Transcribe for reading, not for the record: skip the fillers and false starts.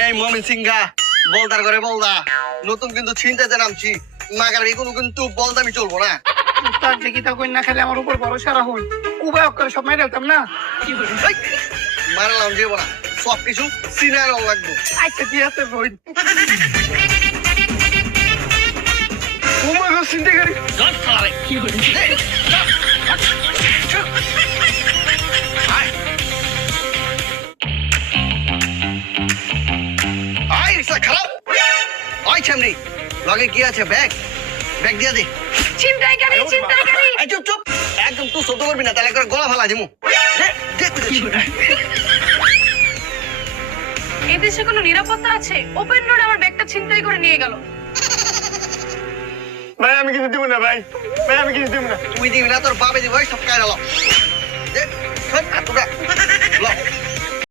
এই মমিন সিংহা বলদার করে বলদা নতুন কিন্তু ছিনতাইতে নামছি মাগার এগুলো কিন্তু বলদামি চলবো না। উস্তাদ দেখি তা কই না খেলে আমার উপর ভরসা রাখুন উভয় অক্ষরে সব মেরে দিতাম না। এই, মারলাম যাবো না সবকিছু সিনার লাগবে। আচ্ছা ঠিক আছে বই উমা চিন্তা করি আই রিক্সা খারাপ ওই সামনে লগে কি আছে ব্যাগ ব্যাগ দিয়া দে। চিন্তাইকারী এই চুপ চুপ একদম তুই শব্দ করবি না তাহলে একবার গলা ফালা দিমু। এই দেশে কোনো নিরাপত্তা আছে? ওপেন রোড আমার ব্যাগটা ছিনতাই করে নিয়ে গেল। ভাই আমি কিছু দিব না ভাই আমি কিছু দিব না। তুই দিবি না তোর বাবে দিব সব কায়রা ল।